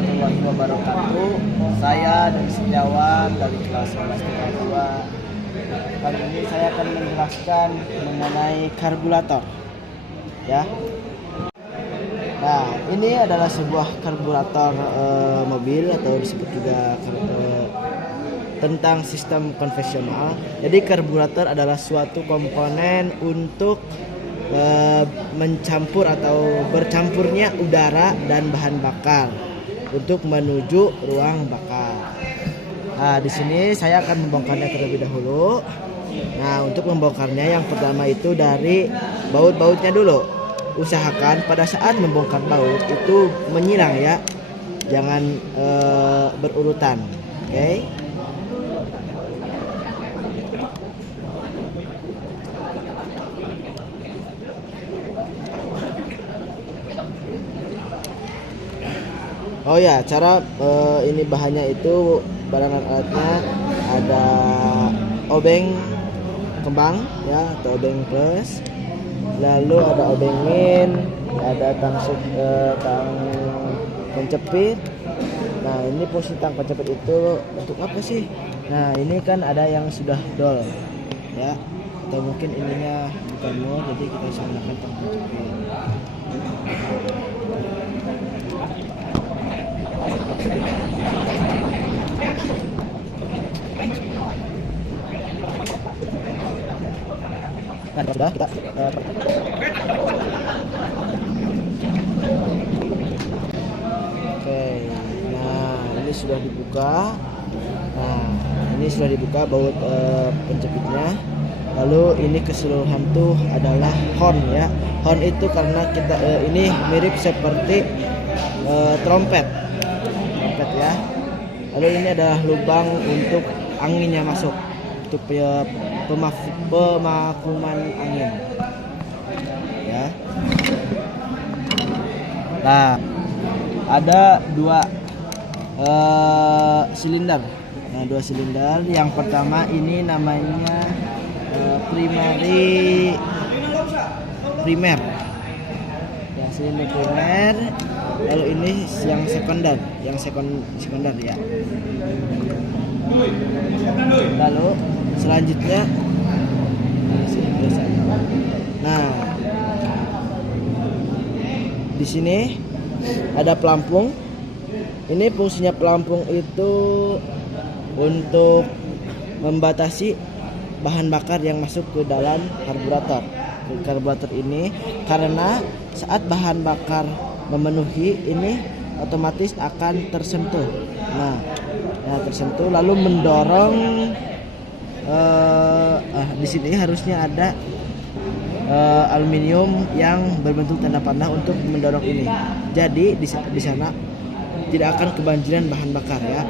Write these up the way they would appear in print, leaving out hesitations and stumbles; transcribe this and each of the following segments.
warahmatullahi wabarakatuh. Saya dari Setiawan dari kelas 11 Kali ini saya akan menjelaskan mengenai karburator. Ya. Nah, ini adalah sebuah karburator mobil atau disebut juga tentang sistem konvensional. Jadi karburator adalah suatu komponen untuk mencampur atau bercampurnya udara dan bahan bakar untuk menuju ruang bakar. Nah, di sini saya akan membongkarnya terlebih dahulu. Nah, untuk membongkarnya yang pertama itu dari baut-bautnya dulu. Usahakan pada saat membongkar baut itu menyilang ya, jangan berurutan. Oke. Oh ya, cara ini bahannya itu barangan alatnya ada obeng kembang ya atau obeng plus, lalu ada obeng min, ada tang pencepit. Nah, ini fungsi tang pencepit itu untuk apa sih? Nah, ini kan ada yang sudah dol ya, atau mungkin ininya bukan mol, jadi kita bisa menggunakan tang pencepit. Nah, sudah kita Oke. Nah, ini sudah dibuka. Nah, ini sudah dibuka baut pencepitnya. Lalu ini keseluruhan tuh adalah horn ya. Horn itu karena kita ini mirip seperti trompet ya. Lalu ini adalah lubang untuk anginnya masuk, untuk pemakuman angin ya. Nah, ada dua silinder. Nah, dua silinder. Yang pertama ini namanya primer ya, silinder primer. Lalu ini yang sekunder ya. Lalu selanjutnya nah, di sini ada pelampung. Ini fungsinya pelampung itu untuk membatasi bahan bakar yang masuk ke dalam karburator ini, karena saat bahan bakar memenuhi ini otomatis akan tersentuh. Nah, tersentuh lalu mendorong. Di sini harusnya ada aluminium yang berbentuk tanda panah untuk mendorong ini. Jadi di sana tidak akan kebanjiran bahan bakar ya.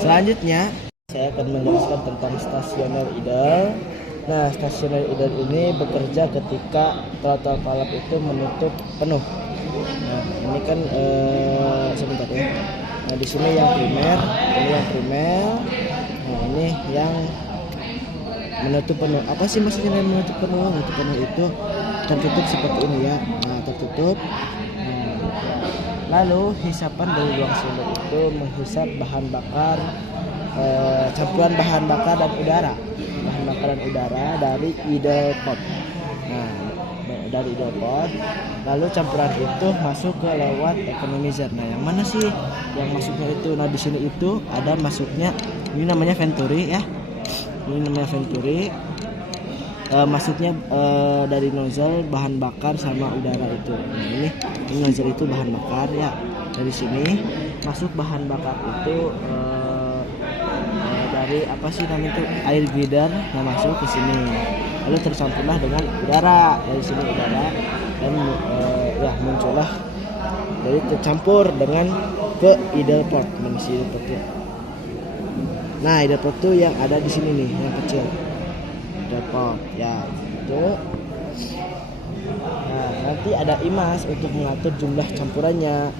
Selanjutnya saya akan menjelaskan tentang stasioner idle. Nah, stasioner idle ini bekerja ketika throttle valve itu menutup penuh. Nah, ini kan sebentar ya. Nah, di sini yang primer, ini yang primer. Nah, ini yang menutup penuh. Apa sih maksudnya menutup penuh? Menutup penuh itu tertutup seperti ini ya. Nah, tertutup. Lalu hisapan dari ruang silinder itu menghisap bahan bakar, campuran bahan bakar dan udara. Bahan bakar dan udara dari idle pot. Nah, dari idle pot. Lalu campuran itu masuk ke lewat economizer. Nah, yang mana sih yang masuknya itu? Nah, di sini itu ada masuknya. Ini namanya venturi ya. Ini namanya venturi. Masuknya dari nozzle bahan bakar sama udara itu. Nah, ini nozzle itu bahan bakar ya. Dari sini masuk bahan bakar itu dari apa sih namanya itu, air glider yang masuk ke sini. Lalu tercampurlah dengan udara, dari sini udara, dan ya muncullah, jadi tercampur dengan ke idle pot, mengisi idle pot ya. Nah, idle pot tuh yang ada di sini nih, yang kecil idle pot ya itu. Nah, nanti ada imas untuk mengatur jumlah campurannya.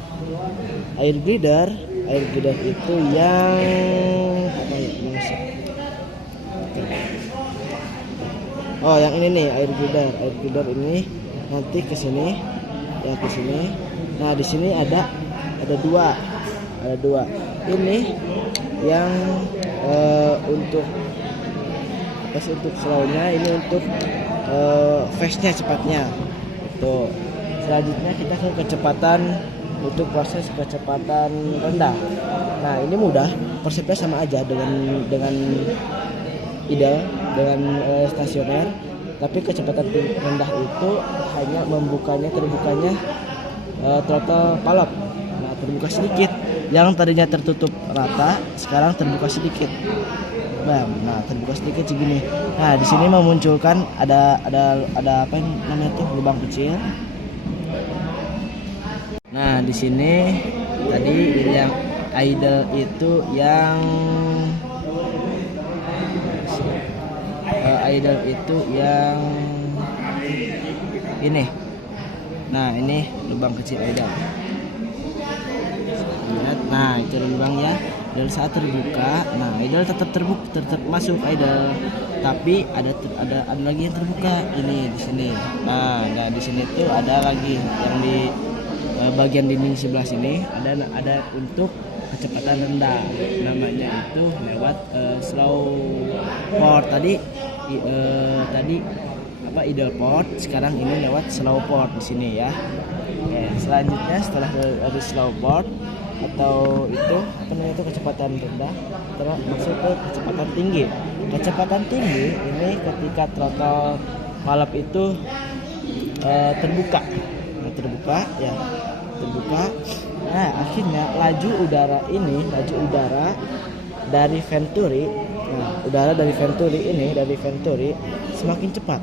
Air glider itu yang apa ya? Oh, yang ini nih, air glider ini nanti ke sini ya, ke sini. Nah, di sini ada ada dua. Ini yang untuk apa sih, untuk slownya, ini untuk fast-nya, cepatnya. Tuh. Selanjutnya kita ke kecepatan, untuk proses kecepatan rendah. Nah, ini mudah, konsepnya sama aja dengan idle, dengan stasioner, tapi kecepatan rendah itu hanya terbukanya throttle valve. Nah, terbuka sedikit. Yang tadinya tertutup rata, sekarang terbuka sedikit. Nah, terbuka sedikit segini. Nah, di sini memunculkan ada apa yang namanya tuh, lubang kecil. Nah, di sini tadi yang idle itu yang ini. Nah, ini lubang kecil idle. Lihat, nah itu lubangnya. Dan saat terbuka, nah idle tetap masuk idle, tapi ada lagi yang terbuka, ini di sini. Nah di sini tuh ada lagi yang di bagian dinding sebelah sini ada untuk kecepatan rendah, namanya itu lewat slow port. Tadi idle port, sekarang ini lewat slow port di sini ya. Oke, selanjutnya setelah dari slow port atau itu kecepatan rendah, terus masuk ke kecepatan tinggi. Kecepatan tinggi ini ketika throttle valve itu terbuka. Nah, akhirnya laju udara dari venturi. Nah, udara dari venturi semakin cepat.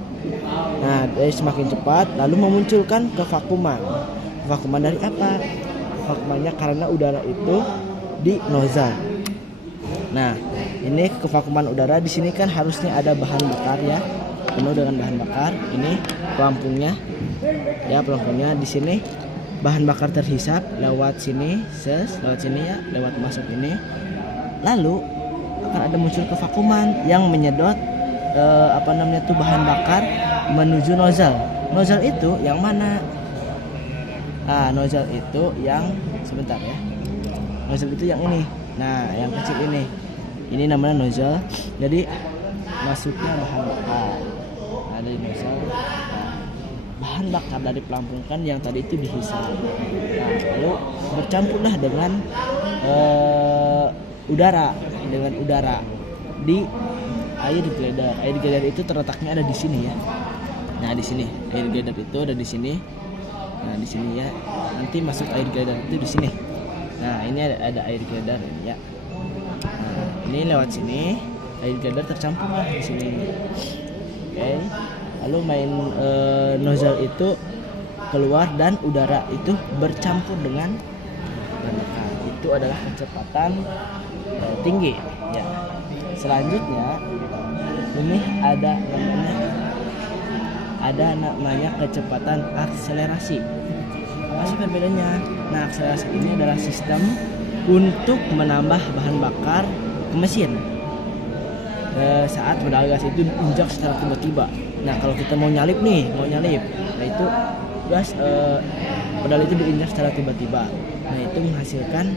Nah, semakin cepat lalu memunculkan kevakuman. Kevakuman dari apa? Vakumannya karena udara itu di nozzle. Nah, ini kevakuman udara. Di sini kan harusnya ada bahan bakar ya, penuh dengan bahan bakar. Ini pelampungnya ya, di sini bahan bakar terhisap lewat sini, lewat masuk ini. Lalu akan ada muncul kevakuman yang menyedot bahan bakar menuju nozzle. Nozzle itu yang mana? Nozzle itu yang sebentar ya. Nozzle itu yang ini. Nah, yang kecil ini. Ini namanya nozzle. Jadi masuknya bahan bakar. Nah, dari nozzle. Bahan bakar dari pelampung kan yang tadi itu dihisap. Nah, lalu bercampurlah dengan udara di air glider. Air glider itu terletaknya ada di sini ya. Nah, di sini air glider itu ada di sini. Nah, di sini ya. Nanti masuk air glider itu di sini. Nah, ini ada air glider ya. Nah, ini lewat sini air glider tercampur di sini. Oke. Lalu nozzle itu keluar dan udara itu bercampur dengan bahan bakar. Itu adalah kecepatan tinggi ya. Selanjutnya ini ada namanya kecepatan akselerasi. Apa sih perbedaannya? Nah, akselerasi ini adalah sistem untuk menambah bahan bakar ke mesin saat pedal gas itu diinjak secara tiba-tiba. Nah, kalau kita mau nyalip, nah itu gas pedal itu diinjak secara tiba-tiba. Nah, itu menghasilkan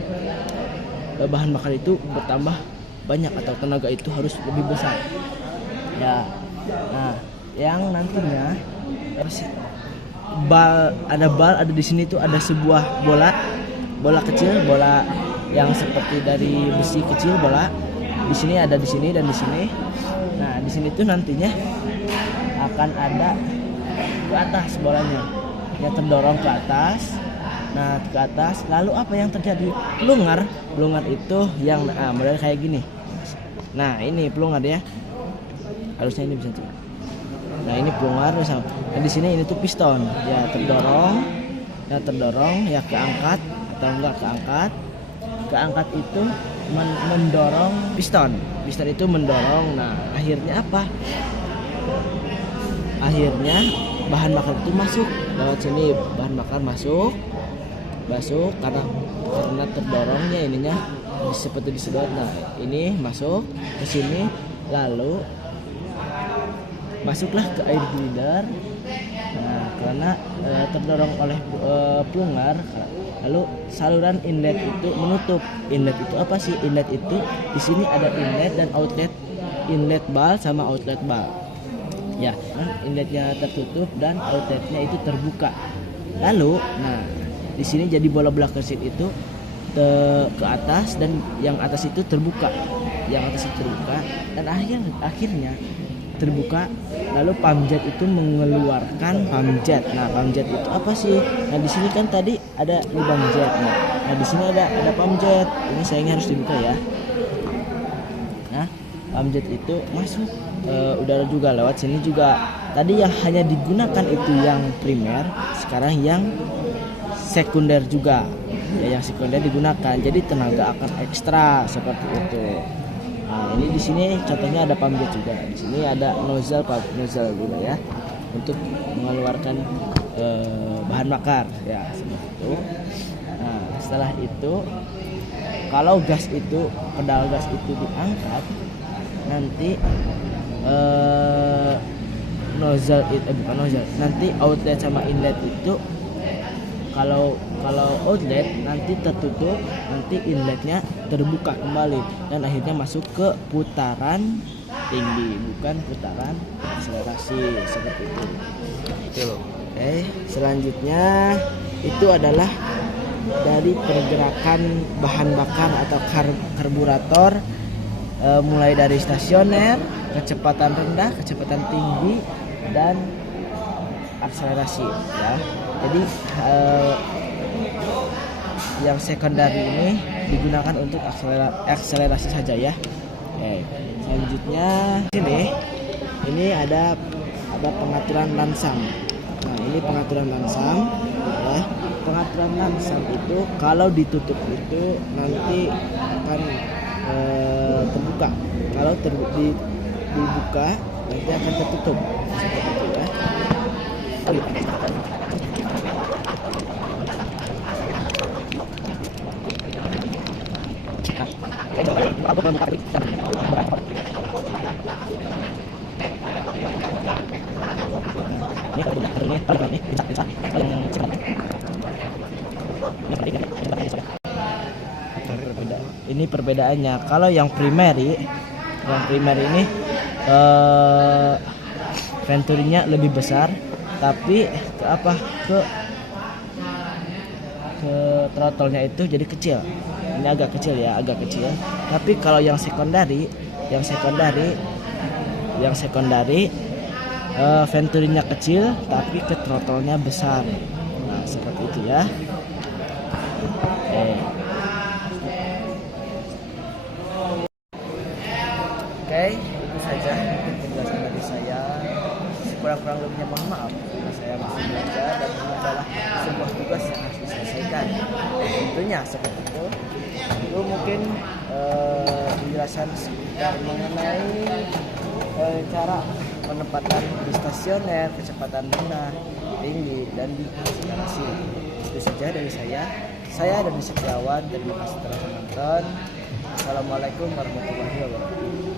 bahan bakar itu bertambah banyak atau tenaga itu harus lebih besar. Ya. Nah, yang nantinya bal ada di sini tuh ada sebuah bola kecil, bola yang seperti dari besi kecil, bola di sini ada di sini dan di sini. Nah, di sini tuh nantinya akan ada ke atas bolanya yang terdorong ke atas. Nah, ke atas lalu apa yang terjadi? Pelungar itu yang model kayak gini. Nah, ini pelungar ya, harusnya ini bisa tuh. Nah, ini pelungar misalnya. Nah, di sini ini tuh piston ya, terdorong ya, keangkat atau enggak keangkat itu mendorong piston itu mendorong. Nah, akhirnya apa? Akhirnya bahan bakar itu masuk lewat sini, bahan bakar masuk karena terdorongnya ininya seperti disedot. Nah, ini masuk ke sini lalu masuklah ke air glider. Nah, karena terdorong oleh pelungar, Lalu saluran inlet itu menutup. Inlet itu apa sih? Inlet itu di sini ada inlet dan outlet. Inlet bal sama outlet bal. Ya, inletnya tertutup dan outletnya itu terbuka. Lalu, nah di sini jadi bola bola kersit itu ke atas dan yang atas itu terbuka. Yang atas itu terbuka dan akhirnya terbuka. Lalu pamjet itu mengeluarkan pamjet. Nah, pamjet itu apa sih? Nah, di sini kan tadi ada lubang jet. Nah, di sini ada pamjet. Ini sayangnya harus dibuka ya. Nah, pamjet itu masuk udara juga lewat sini juga. Tadi yang hanya digunakan itu yang primer, sekarang yang sekunder juga. Ya, yang sekunder digunakan. Jadi tenaga akan ekstra seperti itu. Nah, ini di sini contohnya ada pamjet juga. Di sini ada nozzle juga ya untuk mengeluarkan bahan bakar ya seperti itu. Nah, setelah itu kalau gas itu pedal gas itu diangkat, nanti bukan nozzle, nanti outlet sama inlet itu kalau outlet nanti tertutup, nanti inletnya terbuka kembali dan akhirnya masuk ke putaran tinggi, bukan putaran akselerasi seperti itu. Oke, selanjutnya itu adalah dari pergerakan bahan bakar atau karburator, mulai dari stasioner, kecepatan rendah, kecepatan tinggi, dan akselerasi ya. Jadi yang sekundari ini digunakan untuk akselerasi saja ya. Oke, selanjutnya ini ada pengaturan lansam. Nah, ini pengaturan lansam ya. Pengaturan lansam itu kalau ditutup itu nanti akan terbuka. Kalau dibuka nanti akan tertutup seperti itu ya. Ini perbedaannya. Kalau yang primary ini venturinya lebih besar, tapi ke throttle-nya itu jadi kecil. Ini agak kecil ya, agak kecil. Tapi kalau yang sekundari venturinya kecil tapi ke throttle-nya besar. Nah, seperti itu ya. Oke, itu saja penjelasan dari saya. Kurang-kurang lebihnya mohon maaf karena saya masih belajar dan ini adalah sebuah tugas yang harus diselesaikan. Tentunya seperti itu. Itu mungkin penjelasan sekitar mengenai cara penempatan di stasioner, kecepatan rendah, tinggi, dan di akselerasi. Itu saja dari saya. Saya Dani Setiawan. Terima kasih telah menonton. Assalamualaikum warahmatullahi wabarakatuh.